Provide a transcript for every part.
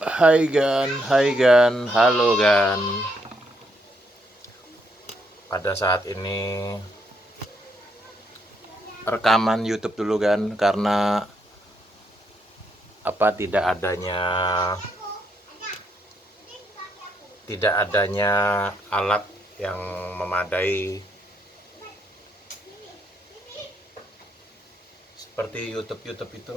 Hai Gan, halo Gan. Pada saat ini rekaman YouTube dulu Gan, karena tidak adanya alat yang memadai seperti YouTube itu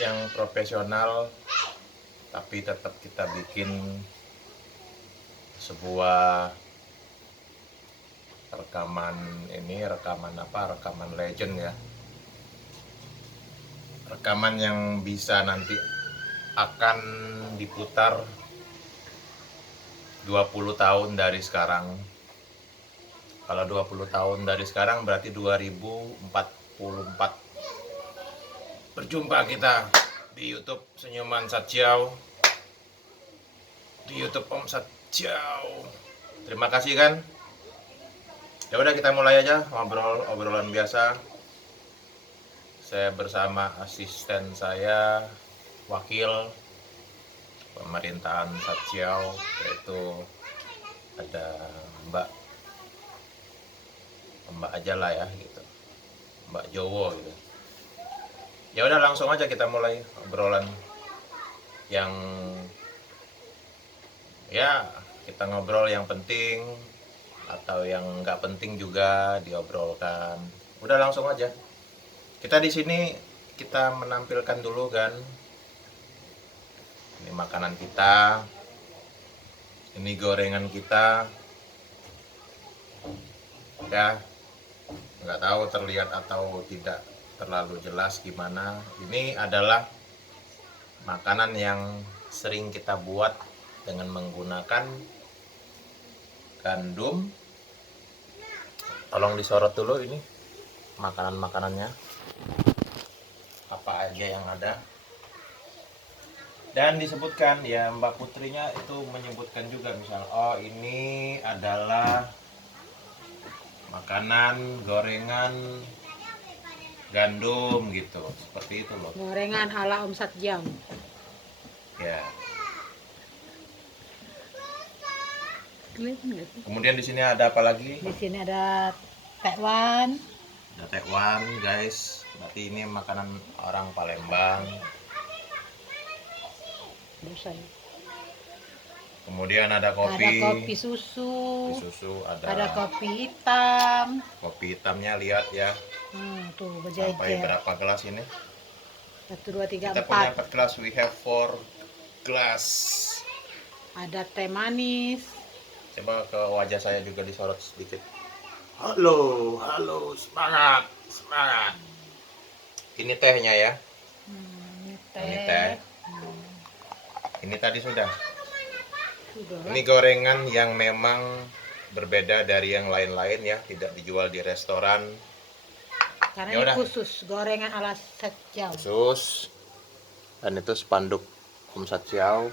yang profesional, tapi tetap kita bikin sebuah rekaman legend ya, rekaman yang bisa nanti akan diputar 20 tahun dari sekarang. Kalau 20 tahun dari sekarang berarti 2044. Berjumpa kita di YouTube Senyuman Satjiao, di YouTube Om Satjiao. Terima kasih kan. Ya udah, kita mulai aja obrolan biasa. Saya bersama asisten saya, wakil pemerintahan Satjiao, yaitu ada Mbak aja lah ya gitu, Mbak Jowo gitu. Ya udah, langsung aja kita mulai obrolan yang ya kita ngobrol yang penting atau yang nggak penting juga diobrolkan. Udah langsung aja. Kita di sini kita menampilkan dulu kan. Ini makanan kita. Ini gorengan kita. Ya, nggak tahu terlihat atau tidak terlalu jelas gimana. Ini adalah makanan yang sering kita buat dengan menggunakan gandum. Tolong disorot dulu ini makanan-makanannya apa aja yang ada, dan disebutkan ya, Mbak Putrinya itu menyebutkan juga, misal ini adalah makanan gorengan gandum gitu, seperti itu loh. Gorengan ala Om Satjam. Ya. Kelihatan nggak sih? Kemudian di sini ada apa lagi? Di sini ada tekwan. Ada tekwan, guys. Berarti ini makanan orang Palembang. Dosa ya. Kemudian ada kopi. Ada kopi susu. Ada kopi hitam. Kopi hitamnya lihat ya. Tuh Sampai berjejer. berapa gelas ini? 1, 2, 3, Kita punya 4. 4 gelas. We have 4 gelas. Ada teh manis. Coba ke wajah saya juga disorot sedikit. Halo, semangat. Ini tehnya ya. Ini Ini teh. teh. Ini tadi sudah. Sudah. Ini gorengan yang memang berbeda dari yang lain-lain ya, tidak dijual di restoran. Karena Yaudah. ini khusus gorengan ala Satjam. Khusus. Dan itu spanduk Om Satjiao.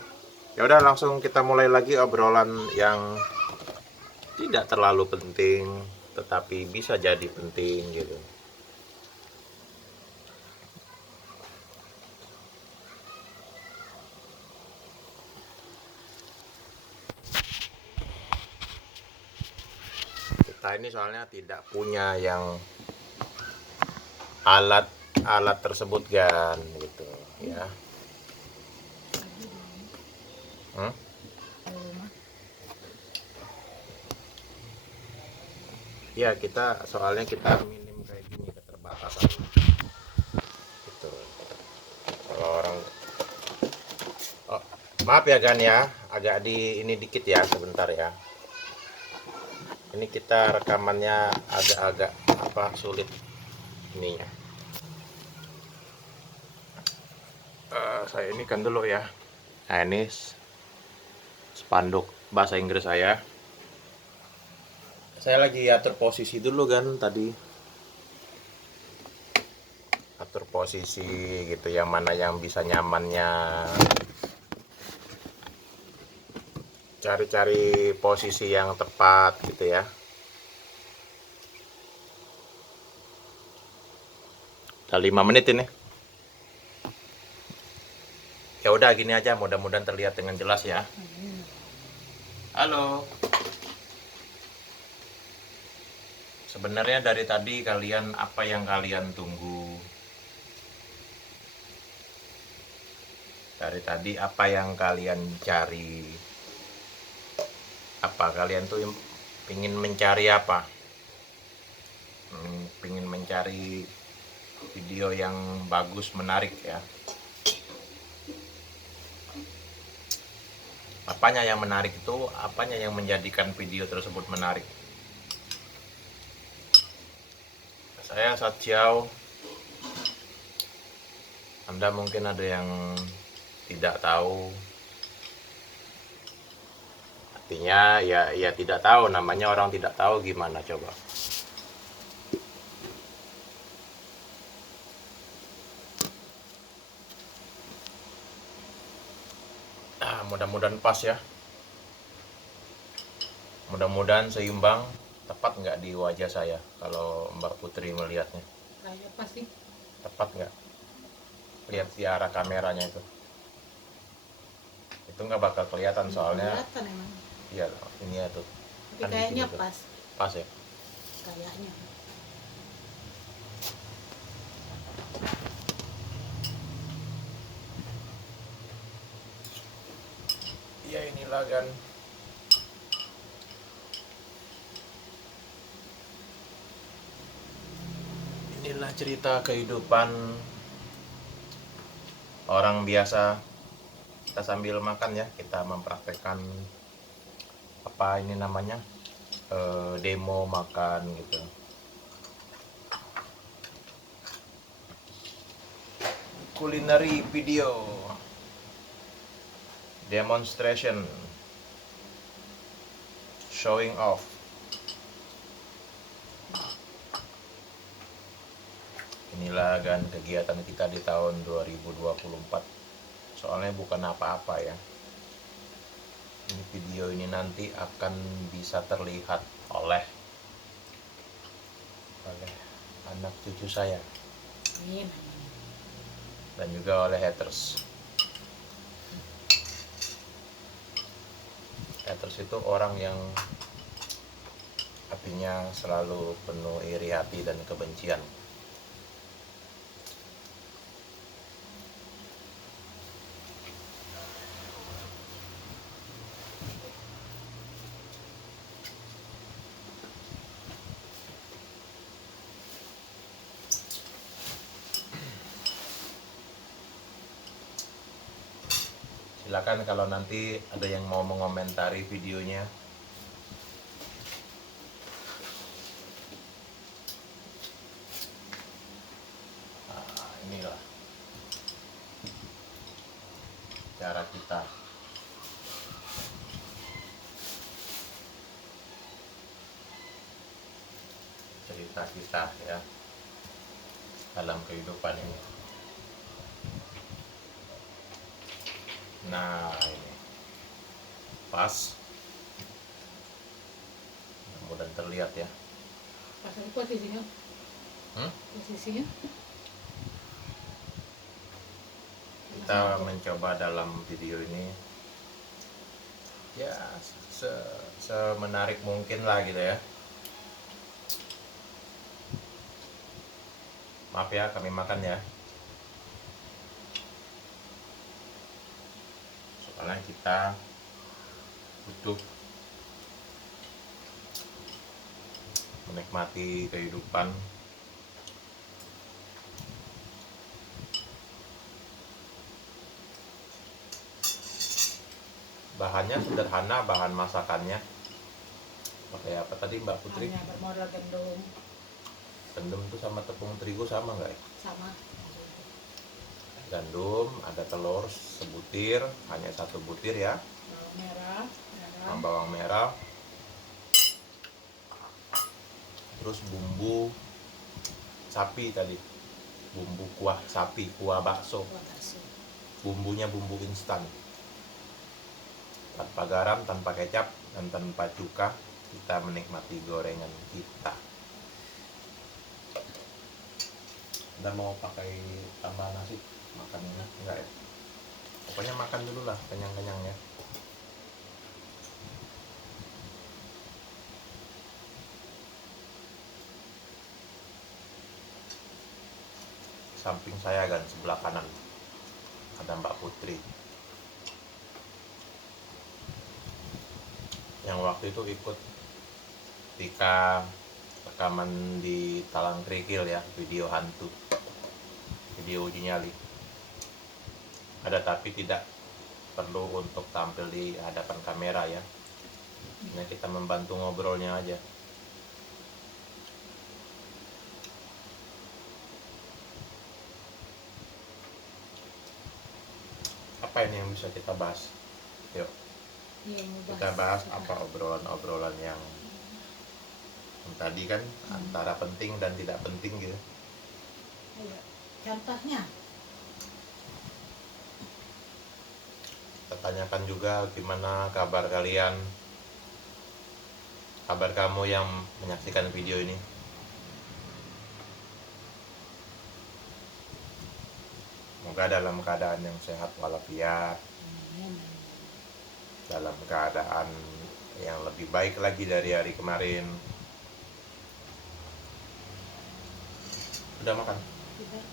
Ya udah, langsung kita mulai lagi obrolan yang tidak terlalu penting tetapi bisa jadi penting gitu. Kita ini soalnya tidak punya yang alat tersebut kan gitu ya. Ya, soalnya kita minim kayak gini, keterbatasan gitu. Kalau orang maaf ya Gan ya, agak di ini dikit ya, sebentar ya. Ini kita rekamannya agak sulit ininya. Saya ini kan dulu ya. Nah, ini spanduk bahasa Inggris saya. Saya lagi atur posisi dulu kan tadi. Atur posisi gitu, yang mana yang bisa nyamannya. Cari-cari posisi yang tepat gitu ya. Udah 5 menit ini. udah gini aja, mudah-mudahan terlihat dengan jelas ya. Hmm. Halo. Sebenarnya dari tadi kalian apa yang kalian tunggu? Dari tadi apa yang kalian cari? Apa kalian tuh pingin mencari apa? Pingin mencari video yang bagus, menarik ya. Apanya yang menarik itu, apanya yang menjadikan video tersebut menarik? Saya Satyau. Anda mungkin ada yang tidak tahu. Artinya ya tidak tahu, namanya orang tidak tahu, gimana coba. Mudah-mudahan pas ya. Mudah-mudahan seimbang. Tepat nggak di wajah saya kalau Mbak Putri melihatnya? Kayaknya pasti. Tepat nggak? Lihat di arah kameranya itu. Itu nggak bakal kelihatan soalnya. Kelihatan emang. Iya, ini ya tuh. Tapi Kan di kayaknya sini tuh. pas. Pas ya. Kayaknya. Iya, inilah kan. Inilah cerita kehidupan orang biasa. Kita sambil makan ya, kita mempraktekkan apa ini namanya, demo makan gitu. Culinary video demonstration, showing off. Inilah kan kegiatan kita di tahun 2024. Soalnya bukan apa-apa ya. Ini video ini nanti akan bisa terlihat oleh anak cucu saya Amin. dan juga oleh haters. Haters itu orang yang hatinya selalu penuh iri hati dan kebencian. Silakan kalau nanti ada yang mau mengomentari videonya. Inilah cara kita. Cerita kita ya dalam kehidupan ini. Nah, ini pas, mudah-mudahan terlihat ya. Pas itu posisinya. Posisinya. Kita mencoba dalam video ini ya semenarik mungkin lah gitu ya. Maaf ya, kami makan ya. Soalnya kita butuh menikmati kehidupan. Bahannya sederhana, bahan masakannya. Pakai apa tadi Mbak Putri? Hanya bermodal gendum. Gandum itu sama tepung terigu sama nggak ya? Sama. Gandum, ada telur sebutir, hanya 1 butir ya. Bawang merah. Bawang merah. Terus bumbu sapi tadi. Bumbu kuah sapi, kuah bakso. Buat asin. Bumbunya bumbu instan. Tanpa garam, tanpa kecap, dan tanpa cuka. Kita menikmati gorengan kita. Anda mau pakai tambah nasi? Makannya enggak ya? Pokoknya makan dulu lah, kenyang-kenyang ya. Samping saya kan sebelah kanan ada Mbak Putri yang waktu itu ikut ketika rekaman di Talang Kerikil ya, video hantu, video uji nyali. Ada tapi tidak perlu untuk tampil di hadapan kamera ya. Hanya kita membantu ngobrolnya aja. Apa ini yang bisa kita bahas? Yuk, Iya, mau kita bahas apa obrolan-obrolan yang tadi kan antara penting dan tidak penting gitu. Ayo, contohnya. Kita tanyakan juga gimana kabar kalian, kabar kamu yang menyaksikan video ini. Semoga dalam keadaan yang sehat walafiat, dalam keadaan yang lebih baik lagi dari hari kemarin. Udah makan? Tidak.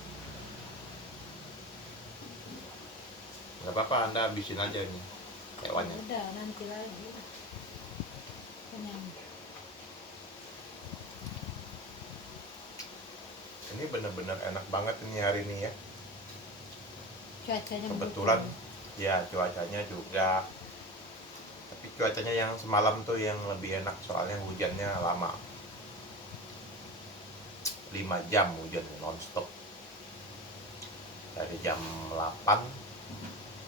Gak apa-apa, Anda habisin aja ini hewannya. Udah, nanti lagi. Kenyang. Ini benar-benar enak banget ini hari ini ya. Cuacanya Kebetulan mendukung. ya cuacanya juga. Tapi cuacanya yang semalam tuh yang lebih enak, soalnya hujannya lama. 5 jam hujan nonstop. Dari jam 8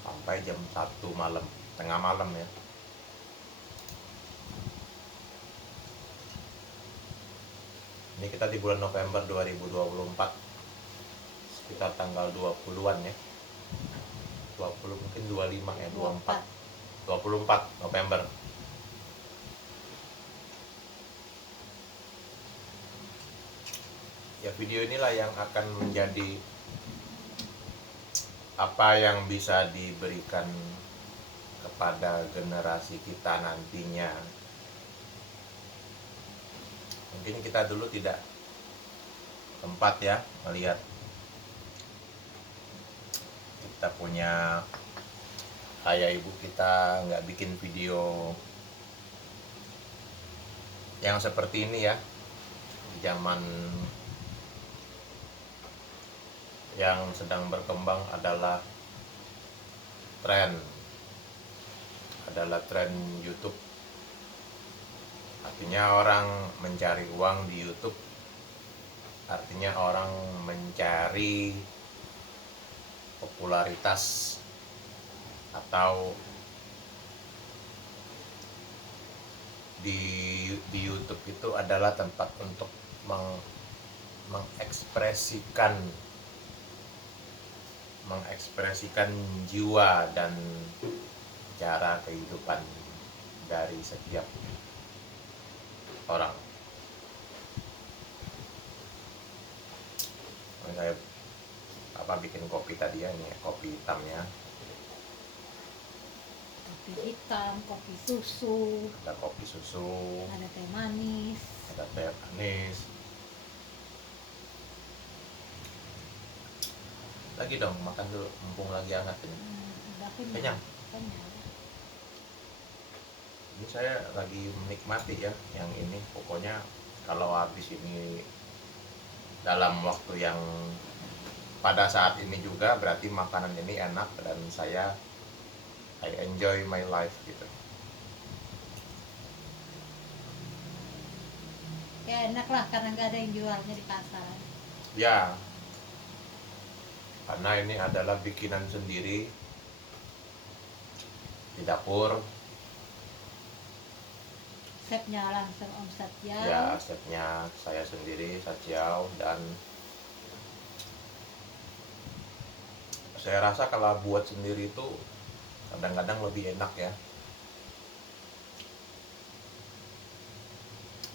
sampai jam 1 malam, tengah malam ya. Ini kita di bulan November 2024, sekitar tanggal 20-an ya. 20 mungkin 25 ya, 24 November. Ya video inilah yang akan menjadi apa yang bisa diberikan kepada generasi kita nantinya. Mungkin kita dulu tidak sempat ya melihat kita punya ayah ibu kita nggak bikin video yang seperti ini ya. Di zaman yang sedang berkembang adalah tren YouTube. Artinya orang mencari uang di YouTube, artinya orang mencari popularitas, atau di YouTube itu adalah tempat untuk mengekspresikan jiwa dan cara kehidupan dari setiap orang. Saya bikin kopi tadi ya, ini kopi hitamnya. Kopi hitam, kopi susu, Ada kopi susu, ada teh manis. ada teh manis. Lagi dong, makan dulu, mumpung lagi hangat ini. Udah Kenyang. Kenyang. Ini saya lagi menikmati ya yang ini. Pokoknya kalau habis ini dalam waktu yang pada saat ini juga berarti makanan ini enak dan I enjoy my life gitu. Ya enak lah karena nggak ada yang jualnya di pasar. Ya, karena ini adalah bikinan sendiri di dapur. Chefnya langsung Om Satya. Ya, chefnya saya sendiri, Sajiao, dan saya rasa kalau buat sendiri itu kadang-kadang lebih enak ya.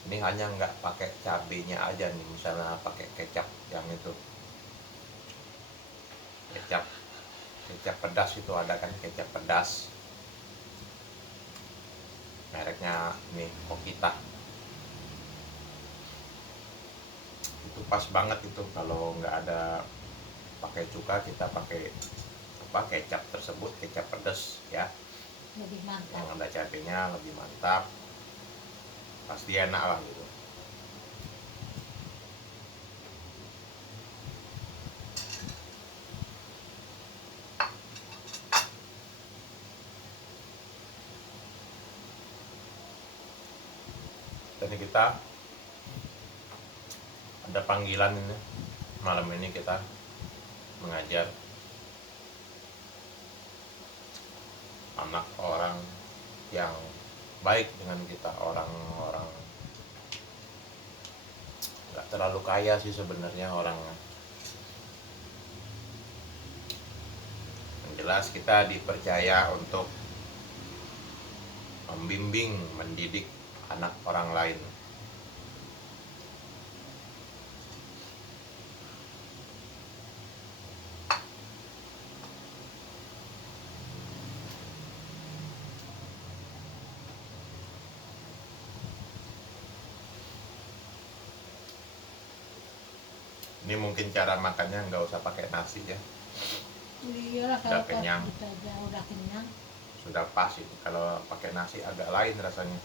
Ini hanya nggak pakai cabenya aja nih, misalnya pakai kecap yang itu, kecap Kecap pedas itu ada kan, kecap pedas. Mereknya ini Kokita. Itu pas banget itu kalau nggak ada pakai cuka, kita pakai kecap tersebut, kecap pedas ya. Lebih mantap. Yang ada cabenya lebih mantap. Pasti enak lah gitu. Jadi kita ada panggilan ini. Malam ini kita mengajar anak orang yang baik dengan kita, orang-orang nggak terlalu kaya sih sebenarnya orangnya. Yang jelas kita dipercaya untuk membimbing, mendidik anak orang lain. Ini mungkin cara makannya nggak usah pakai nasi ya, Iyalah Udah kalau kenyang. kita udah kenyang. sudah pas itu. Kalau pakai nasi agak lain rasanya.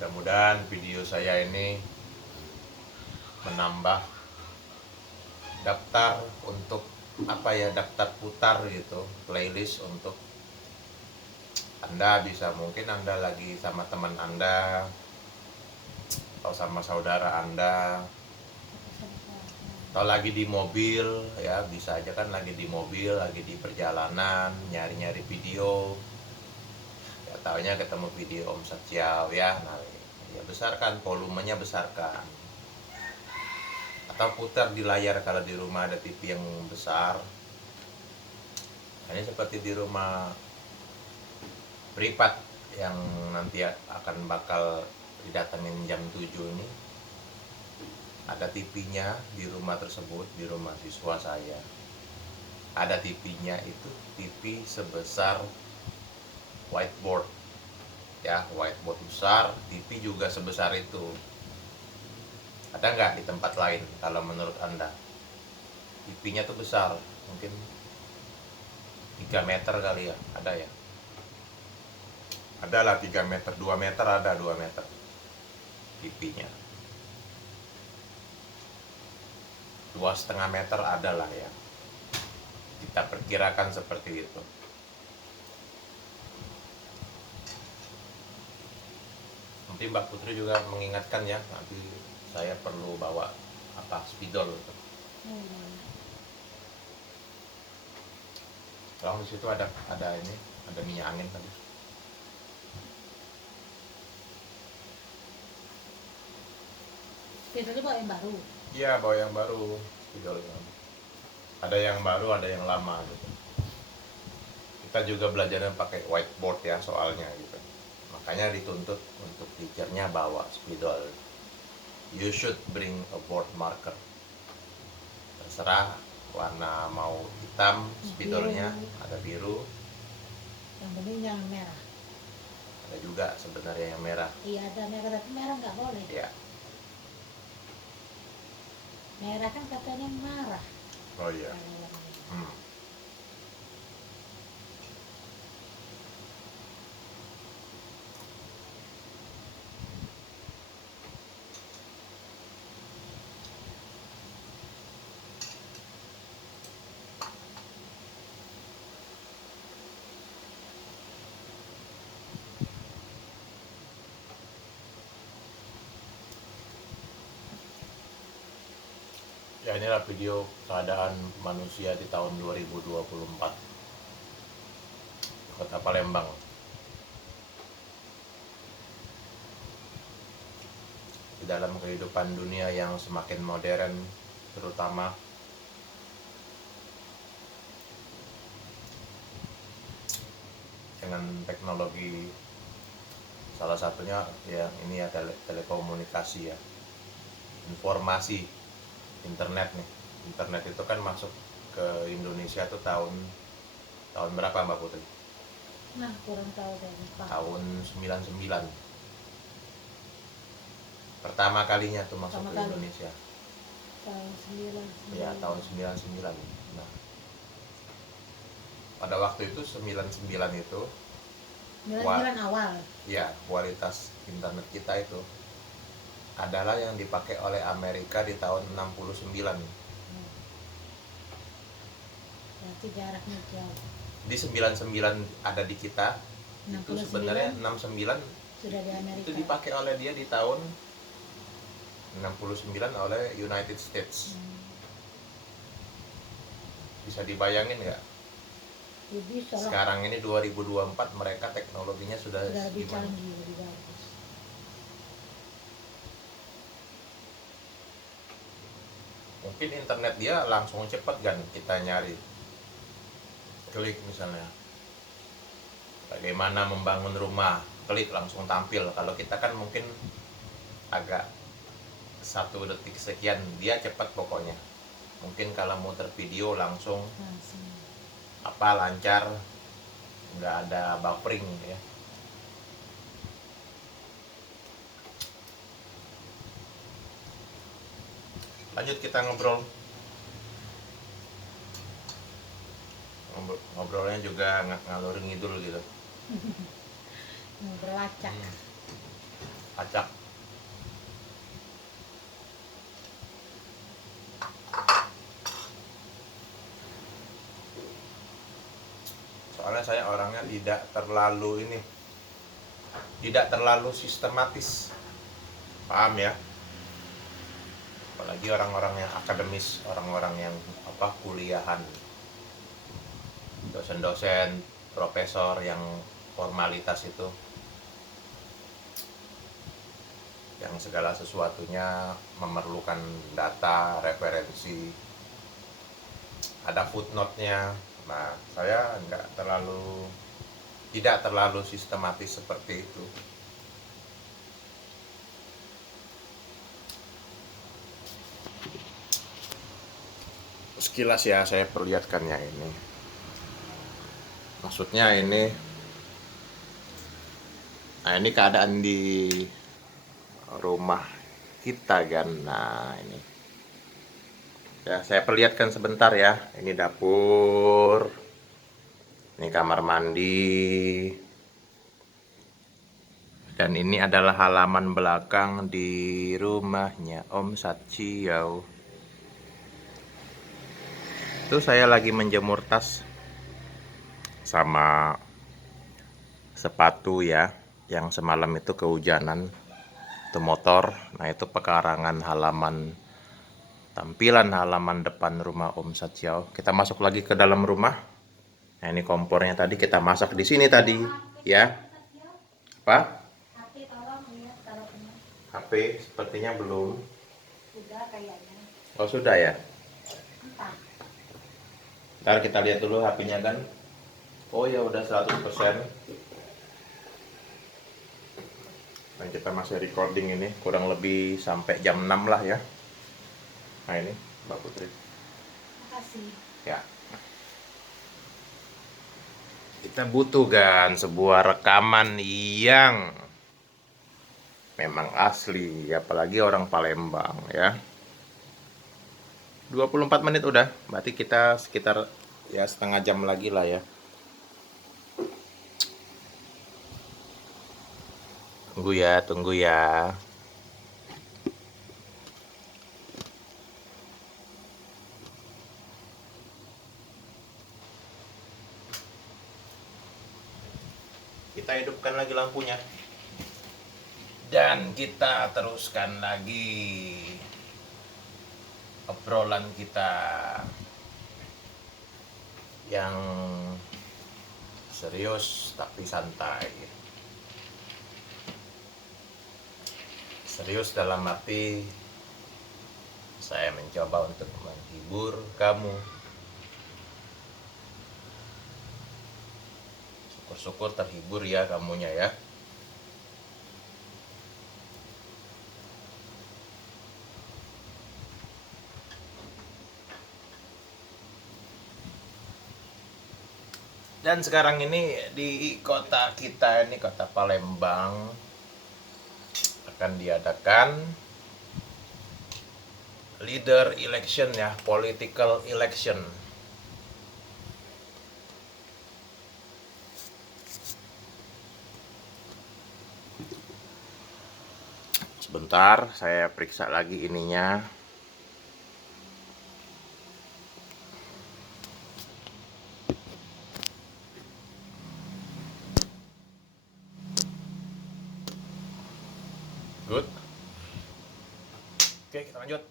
Mudah-mudahan video saya ini menambah daftar untuk daftar putar gitu, playlist untuk Anda. Bisa mungkin Anda lagi sama teman Anda atau sama saudara Anda, atau lagi di mobil ya, bisa aja kan lagi di mobil, lagi di perjalanan, nyari-nyari video, ya taunya ketemu video Om Satsiao ya. Nah, ya besarkan volumenya, besarkan, atau putar di layar kalau di rumah ada TV yang besar. Ini seperti di rumah privat yang nanti akan bakal didatengin jam 7 ini. Ada TV-nya di rumah tersebut, di rumah siswa saya. Ada TV-nya itu TV sebesar whiteboard. Ya, whiteboard besar, TV juga sebesar itu. Ada nggak di tempat lain kalau menurut Anda? TV-nya tuh besar, mungkin 3 meter kali ya, ada ya? Adalah 3 meter, 2 meter ada, 2 meter TV-nya. 2,5 meter adalah ya. Kita perkirakan seperti itu. Nanti Mbak Putri juga mengingatkan ya, nanti saya perlu bawa spidol. Kalau di situ ada ini, ada minyak angin tadi. Itu bawa yang baru. Iya, bawa yang baru spidol. Ada yang baru, ada yang lama gitu. Kita juga belajarnya pakai whiteboard ya soalnya gitu. Makanya dituntut untuk teachernya bawa spidol. You should bring a board marker. Terserah warna, mau hitam spidolnya, ada biru, Yang penting jangan merah. ada juga sebenarnya yang merah. Iya ada merah, tapi merah nggak boleh. Ya. Merah kan katanya marah. Oh iya. Kalau warna merah. Hmm. Ya, inilah video keadaan manusia di tahun 2024 Kota Palembang. Di dalam kehidupan dunia yang semakin modern, terutama dengan teknologi, salah satunya ya ini ya telekomunikasi ya, informasi, internet nih. Internet itu kan masuk ke Indonesia tuh tahun berapa Mbak Putri? Nah, kurang tahu dari Pak. Tahun 99. Pertama kalinya tuh masuk Pertama ke kali. Indonesia. Tahun 9. Ya, tahun 99. Nah, pada waktu itu 99 itu 99 awal. ya kualitas internet kita itu adalah yang dipakai oleh Amerika di tahun 69. Berarti jaraknya jauh. Di 99 ada di kita, itu 69 sebenarnya 69 sudah di Amerika. itu dipakai oleh dia di tahun 69 oleh United States. Bisa dibayangin nggak? Ya, bisa lah. Sekarang ini 2024 mereka teknologinya sudah Lebih gimana? canggih, lebih bagus. Mungkin internet dia langsung cepat kan kita nyari. Klik misalnya bagaimana membangun rumah, klik langsung tampil. Kalau kita kan mungkin agak 1 detik sekian, dia cepat pokoknya. Mungkin kalau muter video langsung Langsung. lancar, nggak ada buffering ya. Lanjut kita ngobrolnya juga ngalur ngidul gitu. Berlacak. Acak. Soalnya saya orangnya tidak terlalu sistematis, paham ya? Apalagi orang-orang yang akademis, orang-orang yang kuliahan, dosen-dosen, profesor yang formalitas itu, yang segala sesuatunya memerlukan data, referensi, ada footnote-nya. Nah, saya tidak terlalu sistematis seperti itu. Sekilas ya saya perlihatkannya ini. Maksudnya ini, nah ini keadaan di rumah kita kan. Nah ini ya saya perlihatkan sebentar ya. Ini dapur, ini kamar mandi, dan ini adalah halaman belakang di rumahnya Om Satsiau. Itu saya lagi menjemur tas sama sepatu ya, yang semalam itu kehujanan, itu motor. Nah itu pekarangan halaman, tampilan halaman depan rumah Om Satsiau. Kita masuk lagi ke dalam rumah. Nah ini kompornya tadi kita masak di sini tadi ya. Apa? HP tolong lihat kalau punya. HP sepertinya belum. Sudah kayaknya. Oh sudah ya. Entah. Ntar kita lihat dulu HP-nya kan. Oh ya udah 100%. Dan kita masih recording ini kurang lebih sampai jam 6 lah ya. Nah ini Mbak Putri. Makasih. Ya. Kita butuh kan sebuah rekaman yang memang asli, apalagi orang Palembang ya. 24 menit udah, berarti kita sekitar ya setengah jam lagi lah ya. Tunggu ya. Kita hidupkan lagi lampunya. Dan kita teruskan lagi. obrolan kita yang serius tapi santai. Serius dalam arti saya mencoba untuk menghibur kamu. Syukur-syukur terhibur ya kamunya ya. Dan sekarang ini di kota kita ini, kota Palembang, akan diadakan leader election ya, political election. Sebentar, saya periksa lagi ininya. Good. Oke, kita lanjut.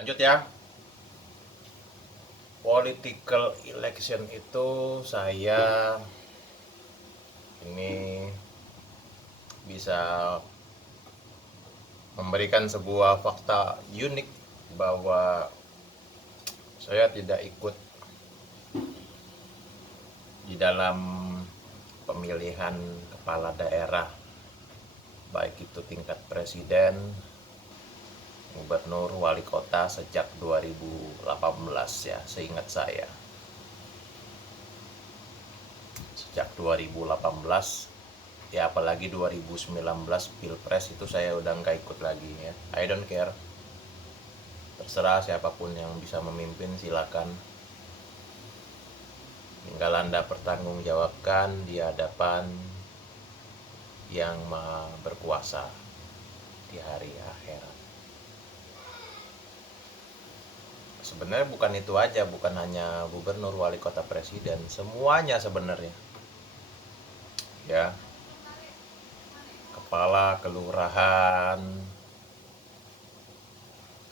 Lanjut ya. Political election itu saya ini bisa memberikan sebuah fakta unik bahwa saya tidak ikut di dalam pemilihan kepala daerah, baik itu tingkat presiden, gubernur, wali kota sejak 2018 ya, seingat saya. Sejak 2018 ya, apalagi 2019 Pilpres itu saya udah nggak ikut lagi ya. I don't care. Terserah siapapun yang bisa memimpin, silakan. Tinggal Anda pertanggungjawabkan di hadapan yang Maha Berkuasa di hari akhirat. Sebenarnya bukan itu aja, bukan hanya gubernur, wali kota, presiden, semuanya sebenarnya. Ya. Kepala kelurahan,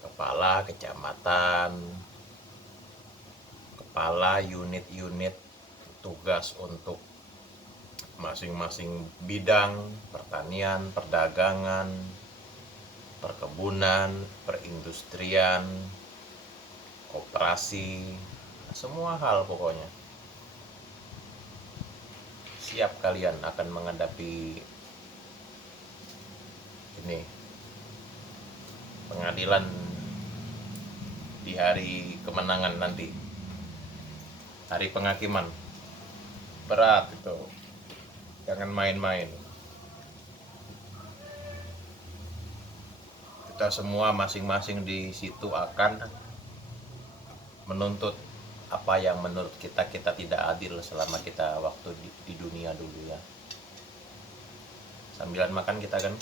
kepala kecamatan, kepala unit-unit tugas untuk masing-masing bidang, pertanian, perdagangan, perkebunan, perindustrian, koperasi, semua hal pokoknya. Siap kalian akan menghadapi ini pengadilan di hari kemenangan nanti, hari penghakiman. Berat itu, jangan main-main. Kita semua masing-masing di situ akan menuntut apa yang menurut kita tidak adil selama kita waktu di dunia dulu ya. Sambilan makan kita kan.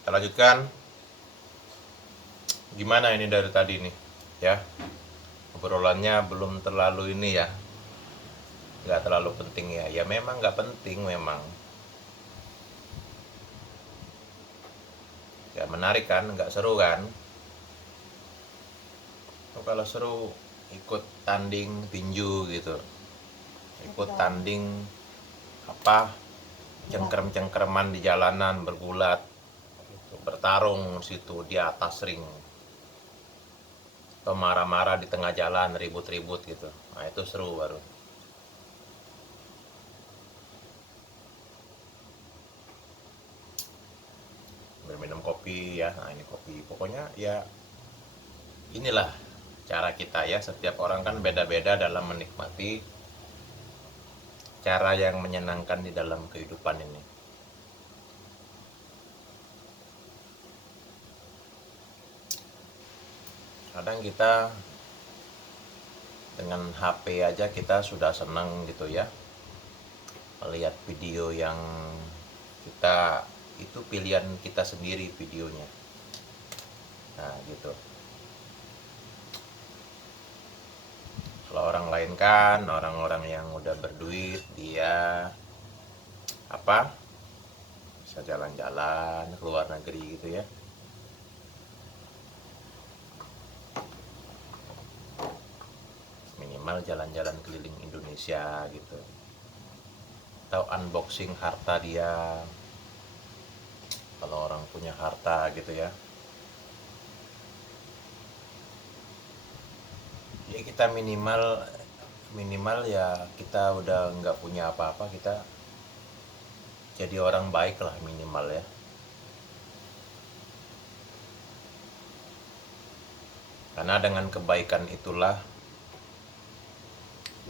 Kita lanjutkan. Gimana ini dari tadi nih ya, obrolannya belum terlalu ini ya, nggak terlalu penting ya. Ya memang nggak penting, memang nggak menarik kan, nggak seru kan. Kalau seru ikut tanding tinju gitu, ikut tanding apa, cengkrem-cengkreman di jalanan bergulat, bertarung situ di atas ring, atau marah-marah di tengah jalan, ribut-ribut gitu. Nah itu seru baru. Berminum kopi ya, nah ini kopi. Pokoknya ya inilah cara kita ya. Setiap orang kan beda-beda dalam menikmati cara yang menyenangkan di dalam kehidupan ini. Kadang kita dengan HP aja kita sudah senang gitu ya, melihat video yang kita itu pilihan kita sendiri videonya. Nah gitu. Kalau orang lain kan orang-orang yang udah berduit, dia apa, bisa jalan-jalan ke luar negeri gitu ya. Minimal jalan-jalan keliling Indonesia gitu, atau unboxing harta dia kalau orang punya harta gitu ya. Ya kita minimal minimal ya kita udah nggak punya apa-apa, kita jadi orang baik lah minimal ya. Karena dengan kebaikan itulah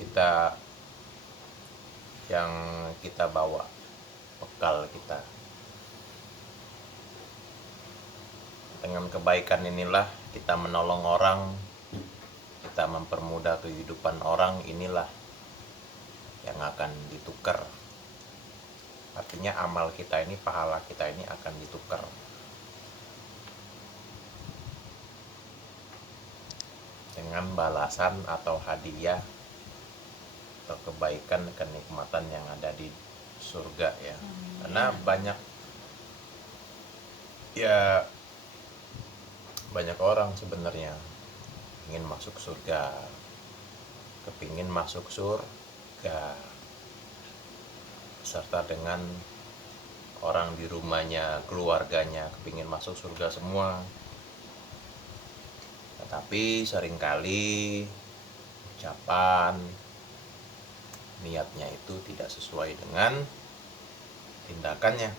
kita yang kita bawa, bekal kita. Dengan kebaikan inilah kita menolong orang, kita mempermudah kehidupan orang, inilah yang akan ditukar. Artinya amal kita ini, pahala kita ini akan ditukar dengan balasan atau hadiah atau kebaikan, kenikmatan yang ada di surga ya. Karena banyak orang sebenarnya ingin masuk surga, kepingin masuk surga serta dengan orang di rumahnya, keluarganya kepingin masuk surga semua. Tetapi seringkali ucapan, niatnya itu tidak sesuai dengan tindakannya.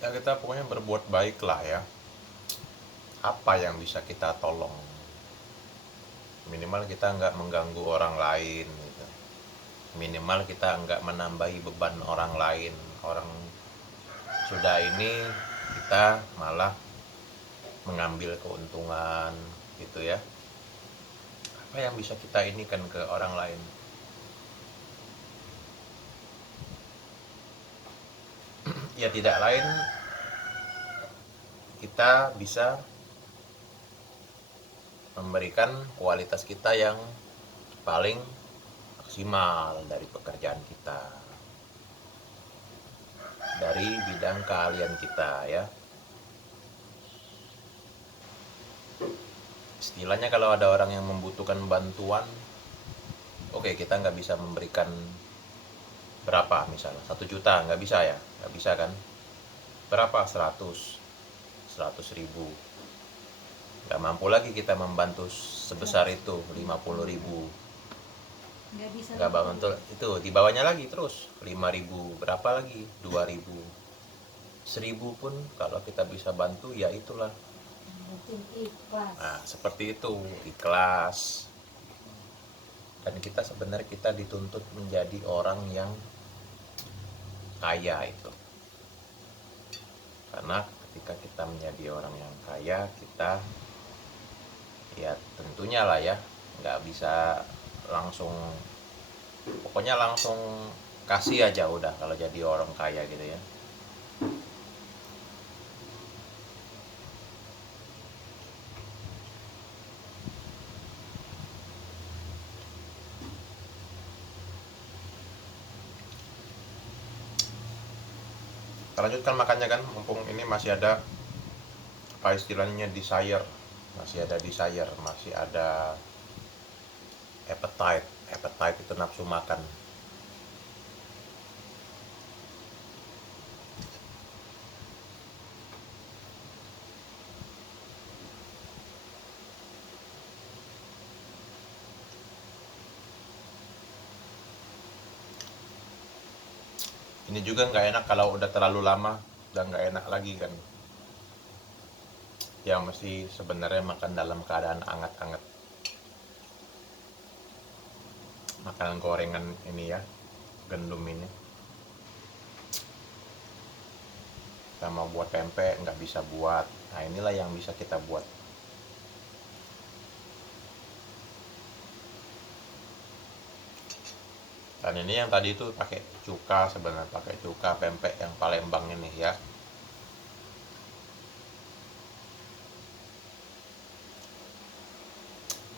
Ya kita pokoknya berbuat baik lah ya. Apa yang bisa kita tolong, minimal kita nggak mengganggu orang lain gitu. Minimal kita nggak menambahi beban orang lain. Orang sudah ini kita malah mengambil keuntungan gitu ya. Apa yang bisa kita inikan ke orang lain? Ya tidak lain, kita bisa memberikan kualitas kita yang paling maksimal dari pekerjaan kita, dari bidang keahlian kita ya. Istilahnya kalau ada orang yang membutuhkan bantuan, oke, kita nggak bisa memberikan berapa, misalnya 1 juta, nggak bisa ya, nggak bisa kan. Berapa? 100 ribu, nggak mampu lagi kita membantu sebesar itu. 50.000 nggak bisa nggak bantu, itu di bawahnya lagi terus 5.000, berapa lagi, 2.000, 1.000 pun kalau kita bisa bantu ya itulah. ikhlas. Nah seperti itu, ikhlas. Dan kita sebenarnya kita dituntut menjadi orang yang kaya itu. Karena ketika kita menjadi orang yang kaya, kita ya tentunya lah ya nggak bisa langsung, pokoknya langsung kasih aja udah kalau jadi orang kaya gitu ya. Kita lanjutkan makannya kan, mumpung ini masih ada apa istilahnya, desire, masih ada appetite itu nafsu makan. Ini juga nggak enak kalau udah terlalu lama, udah nggak enak lagi kan. Ya mesti sebenarnya makan dalam keadaan anget-anget. makanan gorengan ini ya, gandum ini. Kita mau buat pempek nggak bisa buat. Nah inilah yang bisa kita buat. Dan ini yang tadi itu pakai cuka, sebenarnya pakai cuka pempek yang Palembang ini ya.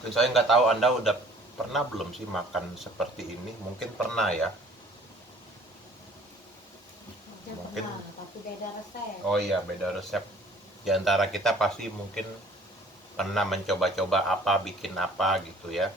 Mungkin saya nggak tahu Anda udah pernah belum sih makan seperti ini? Mungkin pernah ya. Udah Mungkin. pernah, tapi beda resep. Oh iya, beda resep. Di antara kita pasti mungkin pernah mencoba-coba apa, bikin apa gitu ya.